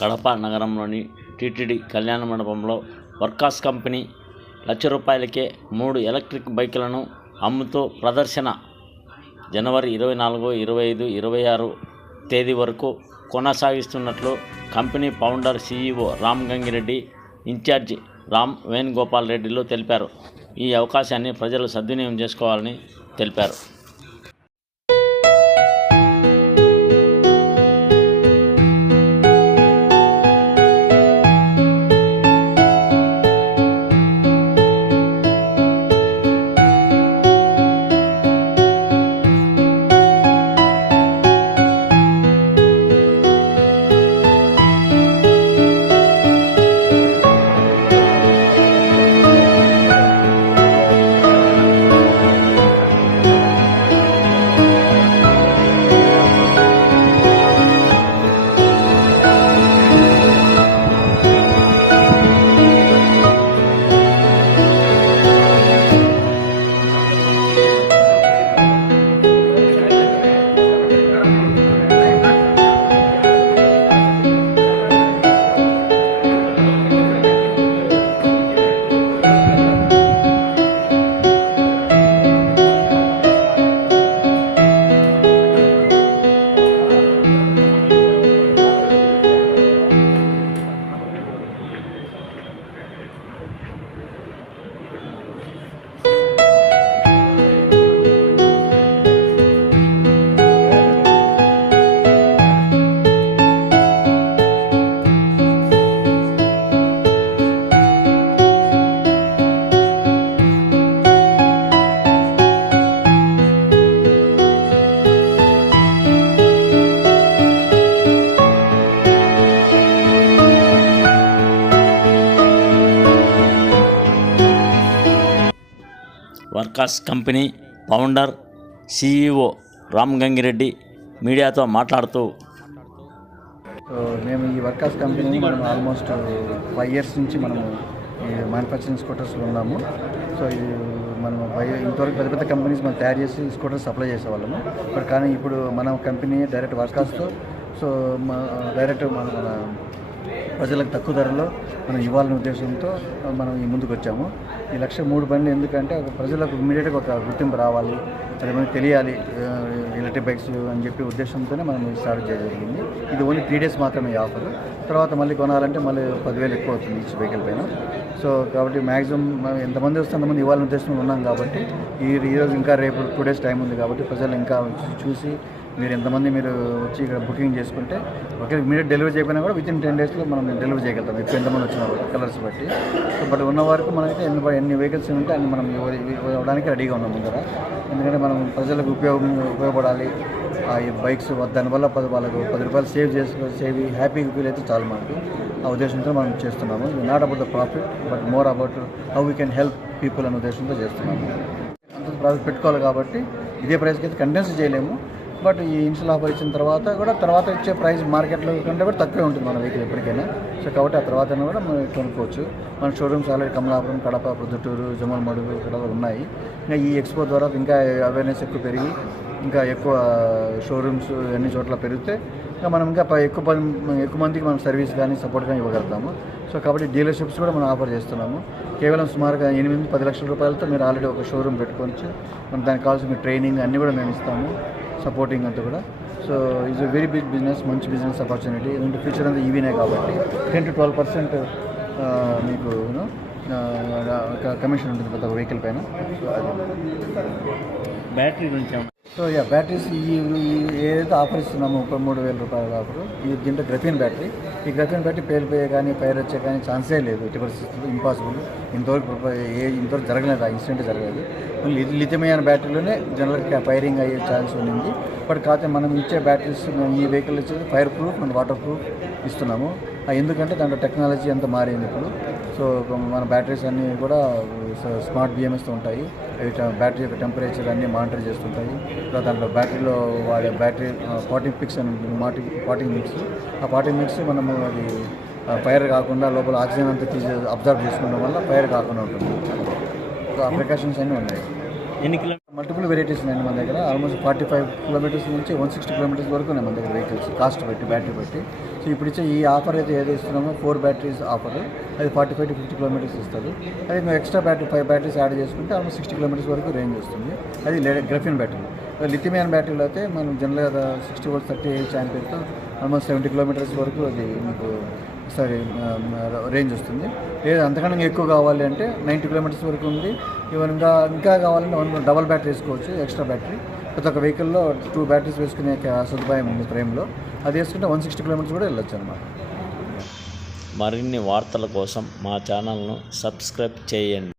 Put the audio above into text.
కడప నగరంలోని టీటీడీ కళ్యాణ మండపంలో వర్కాస్ కంపెనీ లక్ష రూపాయలకే మూడు ఎలక్ట్రిక్ బైకులను అమ్ముతూ ప్రదర్శన. జనవరి ఇరవై నాలుగు ఇరవై ఐదు ఇరవై ఆరు తేదీ వరకు కొనసాగిస్తున్నట్లు company founder CEO Ram Gangireddy incharge Ram Venugopal రెడ్డిలు తెలిపారు. ఈ అవకాశాన్ని ప్రజలు సద్వినియోగం చేసుకోవాలని తెలిపారు. Workers company founder CEO Ram Gangireddy మీడియాతో మాట్లాడుతూ సో మేము ఈ వర్కర్స్ కంపెనీ మనం ఆల్మోస్ట్ ఫైవ్ ఇయర్స్ నుంచి మనము ఈ మ్యానుఫ్యాక్చరింగ్ స్కూటర్స్లో ఉన్నాము. సో ఇది మనం ఇంతవరకు పెద్ద పెద్ద కంపెనీస్ మనం తయారు చేసి స్కూటర్స్ సప్లై చేసేవాళ్ళము. బట్ కానీ ఇప్పుడు మన కంపెనీ డైరెక్ట్ వర్కర్స్తో సో మా డైరెక్ట్ మన మన ప్రజలకు తక్కువ ధరలో మనం ఇవ్వాలనే ఉద్దేశంతో మనం ఈ ముందుకు వచ్చాము. ఈ లక్ష మూడు బండ్లు ఎందుకంటే ఒక ప్రజలకు ఇమీడియట్గా ఒక గుర్తింపు రావాలి అది మంది తెలియాలి ఎలక్ట్రిక్ బైక్స్ అని చెప్పి ఉద్దేశంతోనే మనం స్టార్ట్ చేయగలిగింది ఇది ఓన్లీ త్రీ డేస్ మాత్రమే ఆఫర్ తర్వాత మళ్ళీ కొనాలంటే మళ్ళీ పదివేలు ఎక్కువ అవుతుంది ఈచ్ వెహికల్ పైన. సో కాబట్టి మ్యాక్సిమం మనం ఎంతమంది వస్తే అంతమంది ఇవ్వాలని ఉద్దేశంలో ఉన్నాం కాబట్టి ఈ ఈరోజు ఇంకా రేపు టూ డేస్ టైం ఉంది కాబట్టి ప్రజలు ఇంకా చూసి మీరు ఎంతమంది మీరు వచ్చి ఇక్కడ బుకింగ్ చేసుకుంటే ఒకే ఇమీడియట్ డెలివరీ చేయకపోయినా కూడా విత్ ఇన్ టెన్ డేస్లో మనం డెలివరీ చేయగలుగుతాం. ఎక్కువ ఎంతమంది వచ్చిన కలర్స్ బట్టి. సో బట్ ఉన్న వరకు మనకి ఎన్ని ఎన్ని వెహికల్స్ ఉంటే అన్ని మనం ఇవ్వడానికి రెడీగా ఉన్నాం ముందర. ఎందుకంటే మనం ప్రజలకు ఉపయోగం ఉపయోగపడాలి. ఆ ఈ బైక్స్ దానివల్ల పది వాళ్ళకు పది రూపాయలు సేవ్ చేసుకో సేవ్ హ్యాపీగా ఫీల్ అయితే చాలు మనకు. ఆ ఉద్దేశంతో మనం చేస్తున్నాము. Not about the profit but more about how we can help people అనే ఉద్దేశంతో చేస్తున్నాము. అంత ప్రాఫిట్ పెట్టుకోవాలి కాబట్టి ఇదే ప్రైస్కి అయితే కంటెన్స్ చేయలేము. బట్ ఈ ఇన్షియల్ ఆఫర్ ఇచ్చిన తర్వాత కూడా తర్వాత ఇచ్చే ప్రైస్ మార్కెట్లో కంటే కూడా తక్కువే ఉంటుంది మన వెహికల్ ఎప్పటికైనా. సో కాబట్టి ఆ తర్వాత కూడా మనం కొనుక్కోవచ్చు. మన showrooms already Kamalapuram Kadapa Proddatur Jammalamadugu ఇక్కడ ఉన్నాయి. ఇంకా ఈ ఎక్స్పో ద్వారా ఇంకా అవేర్నెస్ ఎక్కువ పెరిగి ఇంకా ఎక్కువ షోరూమ్స్ అన్ని చోట్ల పెరిగితే ఇంకా మనం ఇంకా ఎక్కువ పని ఎక్కువ మందికి మనం సర్వీస్ కానీ సపోర్ట్ కానీ ఇవ్వగలుగుతాము. సో కాబట్టి డీలర్షిప్స్ కూడా మనం ఆఫర్ చేస్తున్నాము. కేవలం సుమారుగా ఎనిమిది పది లక్షల రూపాయలతో మీరు ఆల్రెడీ ఒక షోరూమ్ పెట్టుకోవచ్చు. మనం దానికి కావాల్సిన ట్రైనింగ్ అన్నీ కూడా మేము ఇస్తాము. సపోర్టింగ్ అంతా కూడా. So is a very big business మంచి బిజినెస్ ఆపర్చునిటీ ఎందుకంటే ఫ్యూచర్ అంతా ఈవీనే కాబట్టి టెన్ టు ట్వెల్వ్ పర్సెంట్ మీకు కమిషన్ ఉంటుంది ప్రతి ఒక్క వెహికల్ పైన. సో అది. బ్యాటరీ గురించి సో యా బ్యాటరీస్ ఈ ఏదైతే ఆఫర్ ఇస్తున్నామో ముప్పై మూడు వేల రూపాయల ఆఫర్ ఈ దీంట్లో గ్రఫీన్ బ్యాటరీ ఈ గ్రఫీన్ బ్యాటరీ పేలిపోయే కానీ ఫైర్ వచ్చే కానీ ఛాన్సే లేదు. ఎట్టి పరిస్థితుల్లో ఇంపాసిబుల్ ఇంతవరకు ఏ ఇంతవరకు జరగలేదు ఆ ఇన్సిడెంట్ జరగలేదు. ఓన్లీ లిథియమైన బ్యాటరీలోనే జనరల్గా ఫైరింగ్ అయ్యే ఛాన్స్ ఉండింది బట్ కాకపోతే మనం ఇచ్చే బ్యాటరీస్ మేము ఈ వెహికల్ వచ్చేది fire proof and water proof ఇస్తున్నాము ఎందుకంటే దాంట్లో టెక్నాలజీ అంతా మారింది ఇప్పుడు. సో మన బ్యాటరీస్ అన్నీ కూడా స్మార్ట్ బిఎంఎస్తో ఉంటాయి. అవి బ్యాటరీ యొక్క టెంపరేచర్ అన్నీ మానిటర్ చేస్తుంటాయి. తర్వాత దాంట్లో బ్యాటరీలో వాడే బ్యాటరీ పాటింగ్ పిక్స్ అని ఉంటుంది మాటి పాటింగ్ మిక్స్ ఆ పాటింగ్ మిక్స్ మనము అది ఫైర్ కాకుండా లోపల ఆక్సిజన్ అంతా తీసి అబ్జర్వ్ చేసుకోవడం వల్ల ఫైర్ కాకుండా ఉంటుంది. సో ఆ ప్రికాషన్స్ అన్నీ ఉన్నాయి. ఎన్ని కిలోమీటర్ మల్టిపుల్ వెరైటీస్ ఉన్నాయండి మన దగ్గర. ఆల్మోస్ట్ ఫార్టీ ఫైవ్ కిలోమీటర్స్ నుంచి వన్ సిక్స్టీ కిలోమీటర్స్ వరకు ఉన్నాయి మన దగ్గర వెహికల్స్ కాస్ట్ బట్టి బ్యాటరీ బట్టి. సో ఇప్పుడు ఇచ్చే ఈ ఆఫర్ అయితే ఏది ఇస్తున్నామో ఫోర్ బ్యాటరీస్ ఆఫర్ అది forty five to fifty kilometres ఇస్తారు అది మేము extra battery five batteries add చేసుకుంటే ఆల్మోస్ట్ సిక్స్టీ కిలోమీటర్స్ వరకు రేంజ్ వస్తుంది. అది గ్రఫిన్ బ్యాటరీ లిథిమియన్ బ్యాటరీలో అయితే మనం జనరల్గా సిక్స్టీ వోల్ట్ థర్టీ ఎయిట్ ఛాంపియన్తో ఆల్మోస్ట్ సెవెంటీ కిలోమీటర్స్ వరకు అది మీకు సారీ రేంజ్ వస్తుంది. లేదు అంతకన్నా ఎక్కువ కావాలి అంటే నైంటీ కిలోమీటర్స్ వరకు ఉంది. ఈవెన్ ఇంకా ఇంకా కావాలంటే వన్ డబల్ బ్యాటరీ వేసుకోవచ్చు ఎక్స్ట్రా బ్యాటరీ. ప్రతి ఒక్క వెహికల్లో టూ బ్యాటరీస్ వేసుకునే సదుపాయం ఉంది ఫ్రేమ్లో. అది వేసుకుంటే వన్ సిక్స్టీ కిలోమీటర్స్ కూడా వెళ్ళొచ్చు అనమాట మరిన్ని వార్తల కోసం మా ఛానల్ను సబ్స్క్రైబ్ చేయండి.